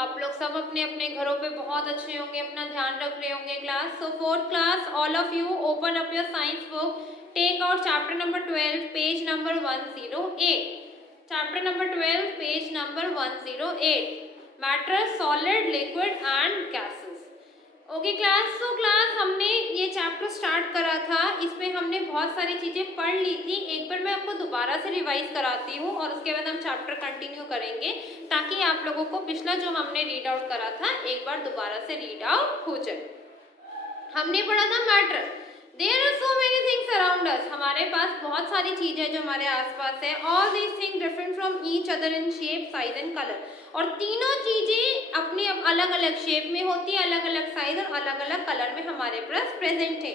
आप लोग सब अपने अपने घरों पे बहुत अच्छे होंगे, अपना ध्यान रख रहे होंगे class. So fourth class, all of you open up your science book, take out chapter number 12, page number 108। Chapter number 12, page number 108, matter, solid, liquid and gases. Okay class, so class हमने ये chapter start करा था, इसमें हमने बहुत सारी चीज़ें पढ़ ली थी। एक बार मैं आपको दोबारा से रिवाइज कराती हूँ और उसके बाद हम चैप्टर कंटिन्यू करेंगे, ताकि आप लोगों को पिछला जो हमने रीड आउट करा था एक बार दोबारा से रीड आउट हो जाए। हमने पढ़ा था matter, there are so many things around us, हमारे पास बहुत सारी चीजें जो हमारे आसपास है। All these things different from each other in shape, size and colour, और तीनों चीजें अपनी अलग अलग शेप में होती है, अलग अलग साइज और अलग अलग कलर में हमारे पास प्रेजेंट है।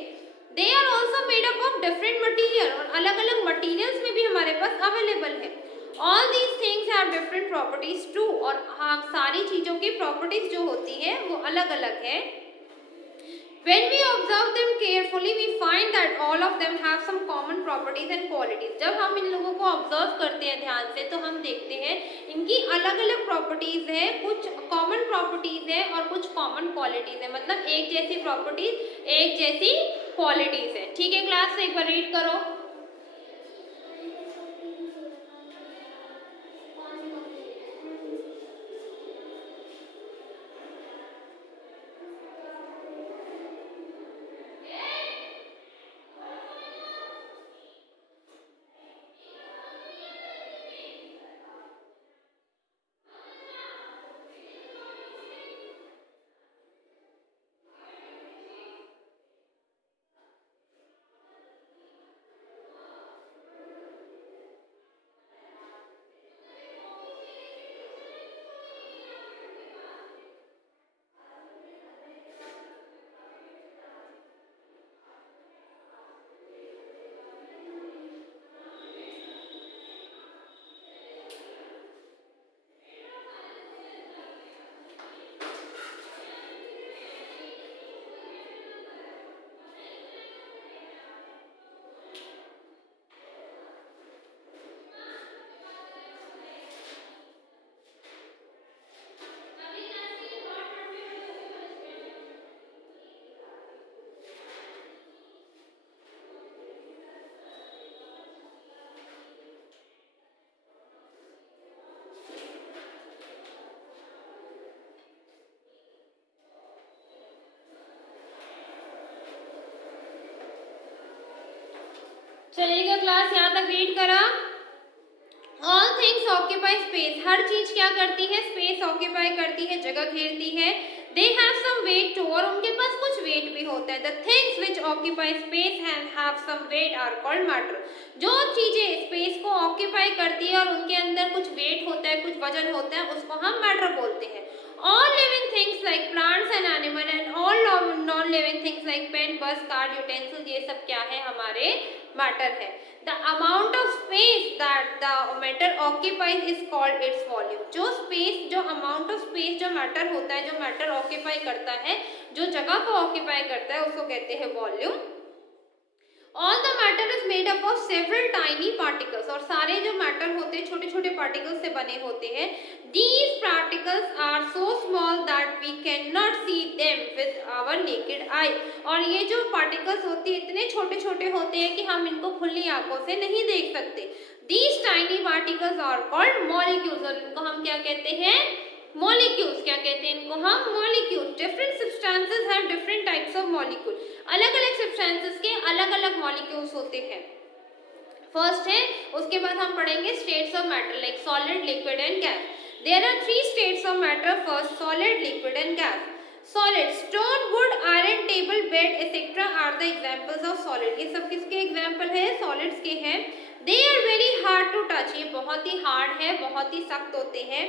They are also made up of different material, और अलग अलग मटीरियल्स में भी हमारे पास अवेलेबल है। All these things have different properties too, और हाँ सारी चीजों की प्रॉपर्टीज जो होती है वो अलग अलग है। When we observe them carefully, we find that all of them have some common properties and qualities. जब हम इन लोगों को ऑब्जर्व करते हैं ध्यान से, तो हम देखते हैं इनकी अलग अलग प्रॉपर्टीज है, कुछ कॉमन प्रॉपर्टीज है और कुछ कॉमन क्वालिटीज है, मतलब एक जैसी प्रॉपर्टीज, एक जैसी क्वालिटीज है। ठीक है क्लास, एक बार रीड करो। चलिएगा क्लास, यहाँ तक रीड करा। ऑल थिंग्स ऑक्यूपाई स्पेस, हर चीज क्या करती है, स्पेस ऑक्यूपाई करती है, जगह घेरती है। They have some weight too, और उनके पास कुछ वेट भी होता है। The things which occupy space and have some weight are called matter, जो चीजें स्पेस को ऑक्यूपाई करती है और उनके अंदर कुछ वेट होता है, कुछ वजन होता है, उसको हम मैटर बोलते हैं। All living things like plants and animal and all non-living things like pen, bus, card, utensils, ये सब क्या है, हमारे मैटर है। The amount of space that the matter occupies is called its volume. जो space, जो amount of space जो matter होता है, जो मैटर ऑक्यूपाई करता है, जो जगह को ऑक्यूपाई करता है, उसको कहते हैं volume. All the matter is made up of several tiny particles, और सारे जो मैटर होते हैं छोटे छोटे पार्टिकल्स से बने होते हैं। These particles are so small that we cannot see them with our naked eye, और ये जो पार्टिकल्स होते हैं इतने छोटे छोटे होते हैं कि हम इनको खुली आंखों से नहीं देख सकते। These tiny particles are called molecules, और इनको हम क्या कहते हैं, मॉलिक्यूल्स। क्या कहते हैं इनको हम, molecules. Different substances have different types of molecule, अलग अलग सब्सटेंसेस के अलग अलग मॉलिक्यूल्स होते हैं। फर्स्ट है, उसके बाद हम पढ़ेंगे states of matter like solid, liquid and gas. There are 3 states of matter, first solid, liquid and gas. Solid, stone, wood, iron, table, bed etcetera are the examples of solid. ये सब किसके example है, solids के हैं। They are very hard to touch, ये बहुत ही hard है, बहुत ही सख्त होते हैं।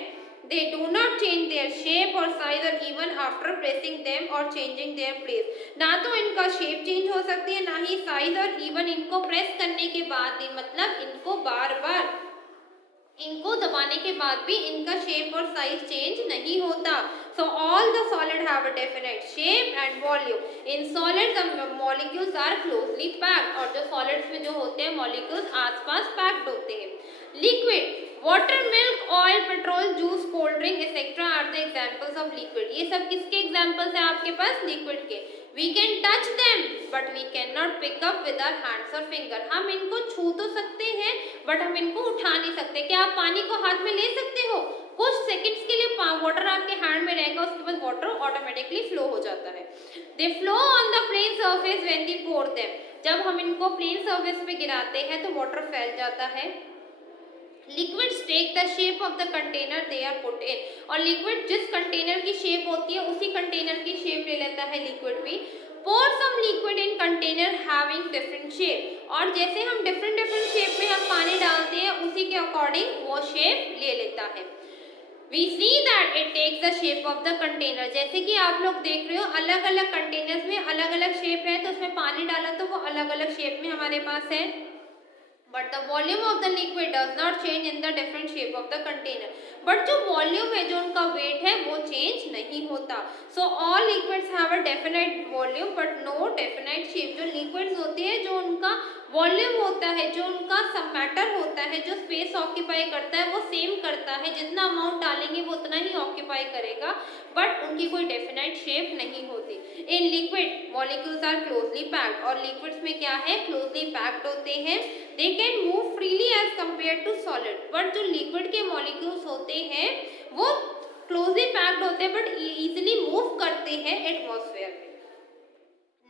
They do not change their shape or size or even after pressing them or changing their place. ना तो इनका शेप चेंज हो सकती है, ना ही साइज, और इवन इनको प्रेस करने के बाद भी, मतलब इनको बार बार इनको दबाने के बाद भी इनका शेप और साइज चेंज नहीं होता। So all the solid have a definite shape and volume. In solid the molecules are closely packed, और जो सॉलिड्स में जो होते हैं मॉलिक्यूल्स आसपास पैक्ड होते हैं। Liquid, water, milk, oil, oil, petrol, juice, cold drink etcetera are the examples of liquid. ये सब किसके एग्जाम्पल्स हैं आपके पास? लिक्विड के। We can touch them but we can not pick up with our hands और फिंगर। हम इनको छू तो सकते हैं बट हम इनको उठा नहीं सकते। क्या आप पानी को हाथ में ले सकते हो? कुछ सेकंड्स के लिए वाटर आपके हैंड में रहेगा, उसके बाद वाटर ऑटोमेटिकली फ्लो हो जाता है। They flow on the plane surface when we pour them. जब हम इनको प्लेन सर्फेस पे गिराते हैं तो वाटर फैल जाता है। Liquids take the shape of the container they are put in. और लिक्विड जिस कंटेनर की शेप होती है उसी कंटेनर की शेप ले लेता है लिक्विड भी। pour some liquid in container having different shape। और जैसे हम डिफरेंट शेप में हम पानी डालते हैं उसी के अकॉर्डिंग वो शेप ले लेता है। We see that it takes the shape of the container। जैसे कि आप लोग देख रहे हो अलग अलग कंटेनर्स में अलग अलग शेप है, तो उसमें पानी डाला तो वो अलग अलग शेप में हमारे पास है। But the volume of the liquid does not change in the different shape of the container। But जो वॉल्यूम है, जो उनका वेट है, वो चेंज नहीं होता। So all liquids have a definite volume but no definite shape. जो liquids होते हैं, जो उनका वॉल्यूम होता है, जो उनका सब मैटर होता है, जो स्पेस ऑक्यूपाई करता है, वो सेम करता है। जितना अमाउंट डालेंगे वो उतना ही ऑक्यूपाई करेगा, बट उनकी कोई डेफिनेट शेप नहीं होती। In liquid molecules are closely packed. और लिक्विड्स में क्या है? क्लोजली पैक्ड होते हैं। They can move freely as compare to solid. But जो लिक्विड के मॉलिक्यूल्स होते हैं वो क्लोजली पैक्ड होते हैं बट इजीली मूव करते हैं एटमॉस्फेयर में।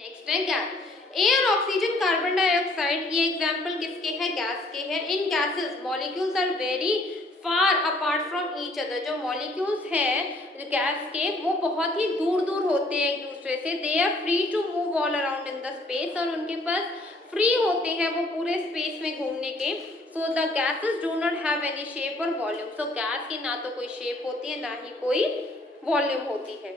नेक्स्ट है gas. Air, oxygen, carbon dioxide. ये एग्जाम्पल किसके हैं? गैस के हैं। In gases molecules are very far apart from each other. जो मॉलिक्यूल्स हैं गैस के वो बहुत ही दूर दूर होते हैं एक दूसरे से। They are free to move all around in the space. और उनके पास फ्री होते हैं वो पूरे स्पेस में घूमने के। So the gases do not have any shape और वॉल्यूम। सो गैस की ना तो कोई शेप होती है ना ही कोई वॉल्यूम होती है।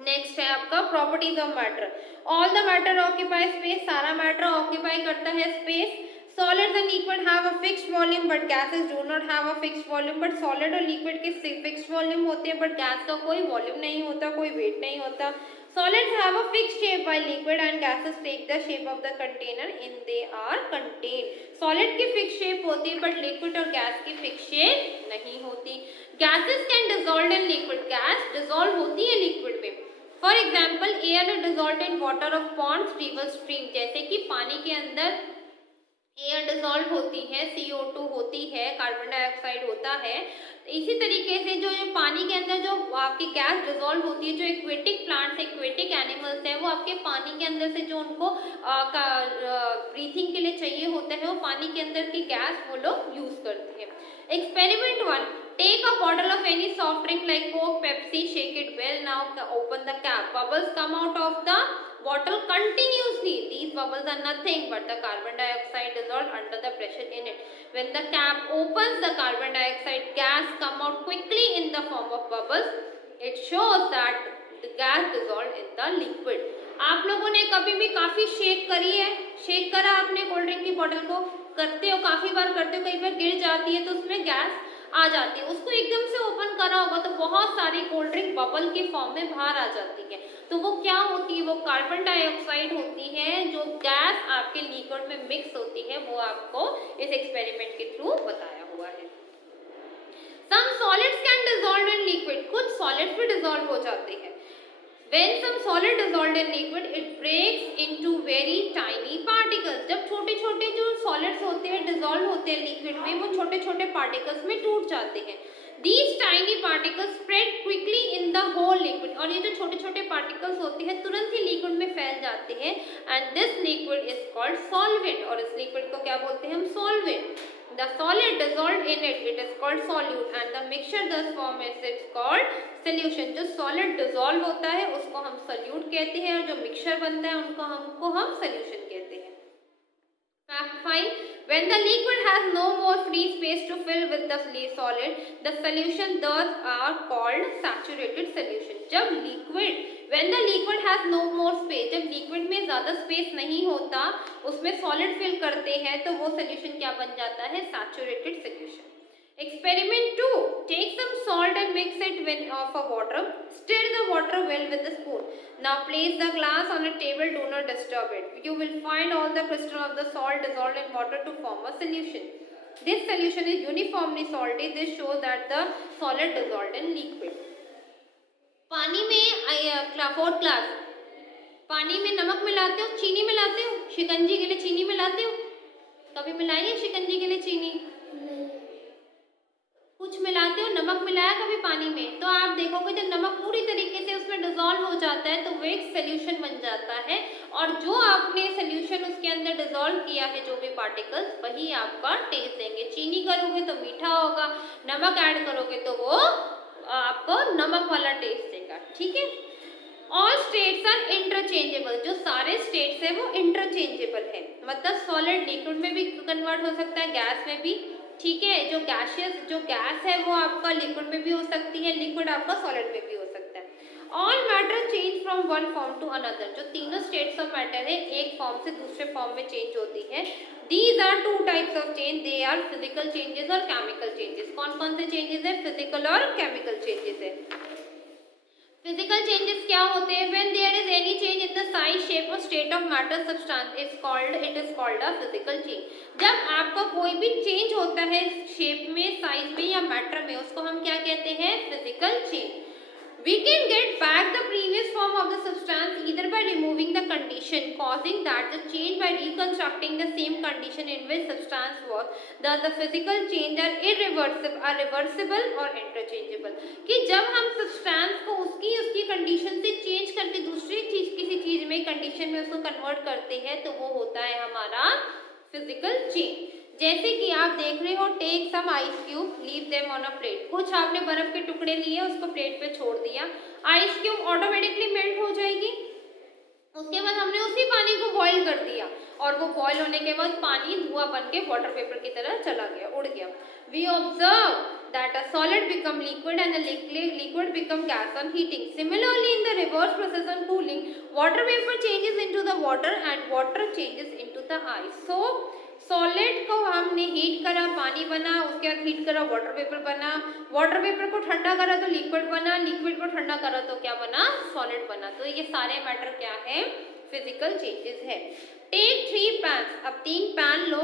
नेक्स्ट है आपका properties of matter. All the matter occupy space. सारा मैटर ऑक्यूपाई करता है space. Solids and liquid have a fixed volume but gases do not have a fixed volume. But solid और लिक्विड के fixed volume होते हैं but gas का कोई volume नहीं होता, कोई वेट नहीं होता। Solids have a fixed shape while liquid and gases take the shape of the container in they are contained। Solid की fixed shape होती है but liquid और gas की fixed shape नहीं होती। Gases can dissolve in liquid। gas dissolve होती है liquid में। For example, air is dissolved in water of ponds, rivers, stream। जैसे कि पानी के अंदर एयर डिजोल्व होती है, CO2 होती है, कार्बन डाइऑक्साइड होता है। इसी तरीके से जो पानी के अंदर जो आपकी गैस डिजोल्व होती है, जो एक्वेटिक प्लांट्स, एक्वेटिक एनिमल्स हैं, वो आपके पानी के अंदर से जो उनको ब्रीथिंग के लिए चाहिए होता है, वो पानी के अंदर की गैस वो लोग यूज करते हैं। Experiment 1। Take a bottle of any soft drink like Coke, Pepsi, shake it well. Now open the cap. Bubbles come out of the bottle continuously. These bubbles are nothing but the carbon dioxide dissolved under the pressure in it. When the cap opens, the carbon dioxide gas come out quickly in the form of bubbles. It shows that the gas dissolved in the liquid. आप लोगों ने कभी भी काफ़ी shake करी है? Shake करा आपने कोल्ड ड्रिंक की बॉटल को? करते हो, काफ़ी बार करते हो, कई बार गिर जाती है तो उसमें गैस आ जाती है। उसको एकदम से ओपन करा होगा तो बहुत सारी कोल्ड ड्रिंक बबल के फॉर्म में बाहर आ जाती है। तो वो क्या होती है? वो कार्बन डाइऑक्साइड होती है जो गैस आपके लिक्विड में मिक्स होती है। वो आपको इस एक्सपेरिमेंट के थ्रू बताया हुआ है। Some solids can dissolve in liquid। कुछ सॉलिड्स भी डिजोल्व हो जाते हैं। When some solid dissolved in liquid, it breaks into very tiny particles। जब छोटे छोटे जो solids होते हैं डिजोल्व होते हैं लिक्विड में, वो छोटे छोटे पार्टिकल्स में टूट जाते हैं। These tiny particles spread quickly in the whole liquid। और ये जो छोटे छोटे पार्टिकल्स होते हैं तुरंत ही लिक्विड में फैल जाते हैं। And this liquid is called solvent। और इस लिक्विड को क्या बोलते हैं हम? solvent। The solid dissolved in it, it is called solute and the mixture thus formed is it's called solution। जो solid dissolve होता है उसको हम solute कहते हैं और जो mixture बनता है उनको हम solution कहते हैं। Fact 5। When the liquid has no more free space to fill with the solid, the solution thus are called saturated solution। जब liquid When the liquid has no more space, जब liquid में ज़्यादा space नहीं होता, उसमें solid fill करते हैं तो वो solution क्या बन जाता है? Saturated solution। Experiment 2। Take some salt and mix it with of a water. Stir the water well with a spoon. Now place the glass on a table. Do not disturb it. You will find all the crystal of the salt dissolved in water to form a solution। This solution is uniformly salty. This shows that the solid dissolved in liquid. पानी में fourth class, पानी में नमक मिलाते हो, चीनी मिलाते हो? शिकंजी के लिए चीनी मिलाते हो? कभी मिलाई है शिकंजी के लिए चीनी? कुछ मिलाते हो? नमक मिलाया कभी पानी में? तो आप देखोगे जब नमक पूरी तरीके से उसमें डिजोल्व हो जाता है तो वो एक सोल्यूशन बन जाता है, और जो आपने सोल्यूशन उसके अंदर डिजोल्व किया है, जो भी पार्टिकल्स, वही आपका टेस्ट देंगे। चीनी करोगे तो मीठा होगा, नमक ऐड करोगे तो वो आपको नमक वाला टेस्ट देगा। ठीक है। ऑल स्टेट्स आर इंटरचेंजेबल, जो सारे स्टेट्स है वो इंटरचेंजेबल है, मतलब सॉलिड लिक्विड में भी कन्वर्ट हो सकता है, गैस में भी। ठीक है। जो गैस है वो आपका लिक्विड में भी हो सकती है, लिक्विड आपका सॉलिड में भी हो सकता है। All matter change from one form to another, जो तीनों स्टेट्स ऑफ मैटर है एक फॉर्म से दूसरे फॉर्म में चेंज होती है। These are two types of change, they are physical changes और केमिकल चेंजेस। कौन कौन से चेंजेस है? फिजिकल और केमिकल चेंजेस है। फिजिकल चेंजेस क्या होते हैं? When there is any change in the size, shape और state of matter substance it is called a physical change. जब आपका कोई भी चेंज होता है शेप में, साइज में या मैटर में, उसको हम क्या कहते हैं? Physical change. We can get back the previous form of the substance either by removing the condition causing that the change, by reconstructing the same condition in which substance was, the physical change are reversible or interchangeable। कि जब हम substance को उसकी condition से change करके दूसरी चीज, किसी चीज में condition में उसको convert करते हैं, तो वो होता है हमारा physical change। जैसे कि आप देख रहे हो, take some ice cube, leave them on a plate. कुछ आपने बर्फ के टुकड़े लिए, उसको प्लेट पे छोड़ दिया, आइस क्यूब ऑटोमेटिकली मेल्ट हो जाएगी। उसके बाद हमने उसी पानी को बॉईल कर दिया, और वो बॉईल होने के बाद पानी धुआं बन के वाटर पेपर की तरह चला गया, उड़ गया। We observe that a solid become liquid and the liquid become gas on heating. Similarly, in the reverse process on cooling, water vapor changes into the water and water changes into the ice. So solid को हमने heat करा, पानी बना, उसके बाद heat करा, water vapour बना, water vapour को ठंडा करा तो लिक्विड बना, लिक्विड को ठंडा करा तो क्या बना? सॉलिड बना। तो ये सारे मैटर क्या है? फिजिकल चेंजेस है। टेक 3 पैन्स, अब 3 पैन लो,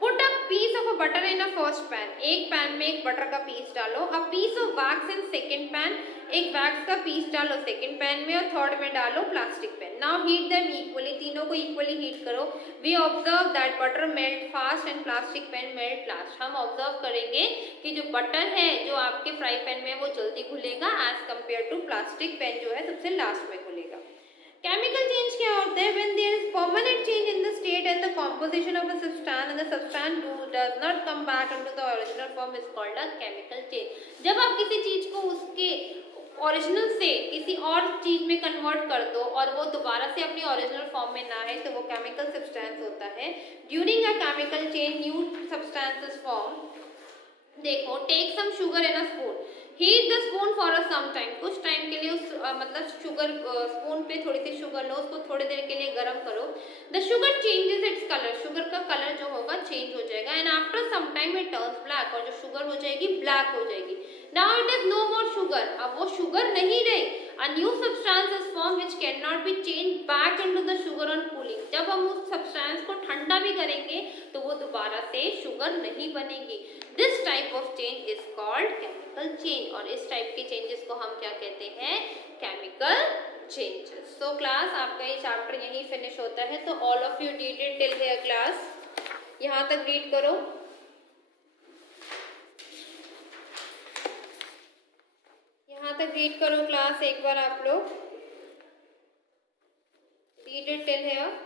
put a piece of a butter in a first pan, एक पैन में एक बटर का पीस डालो। A piece of wax in second pan, एक वैक्स का पीस डालो सेकंड पैन में, और थर्ड में डालो plastic pan. Now heat them equally, तीनों को इक्वली हीट करो। We observe that butter melt fast and plastic pan melt last. हम ऑब्जर्व करेंगे कि जो बटर है जो आपके फ्राई पैन में वो जल्दी घुलेगा as compare to plastic pan जो है सबसे लास्ट में घुलेगा। केमिकल चेंज क्या होता है? When there is permanent change in the state and the composition of a substance and the substance does not come back into the original form is called a chemical change. जब आप किसी चीज को उसके original से किसी और चीज में कन्वर्ट कर दो और वो दोबारा से अपनी ओरिजिनल फॉर्म में ना है, तो वो केमिकल सब्सटेंस होता है। During a chemical change new substance is form. देखो, take some sugar in a spoon, heat the spoon for a some time, कुछ टाइम के लिए उस मतलब शुगर स्पून पे थोड़ी सी शुगर लो, उसको थोड़ी देर के लिए गर्म करो। The sugar changes its colour, sugar का कलर जो होगा चेंज हो जाएगा। And after some time it turns black, और जो शुगर हो जाएगी ब्लैक हो जाएगी। Now it is no more sugar, अब वो शुगर नहीं रही। A new substance is form which can not be change back into the sugar on cooling. जब हम उस सब्सटेंस को ठंडा भी करेंगे तो वो दोबारा से शुगर नहीं बनेगी। This type of change is called chemical change, और इस टाइप के चेंजेस को हम क्या कहते हैं? Chemical changes. सो क्लास, आपका ये चैप्टर यहीं फिनिश होता है। तो all of you read it till here class, यहाँ तक रीड करो। यहाँ तक रीड करो क्लास, एक बार आप लोग रीड इट टिल हियर।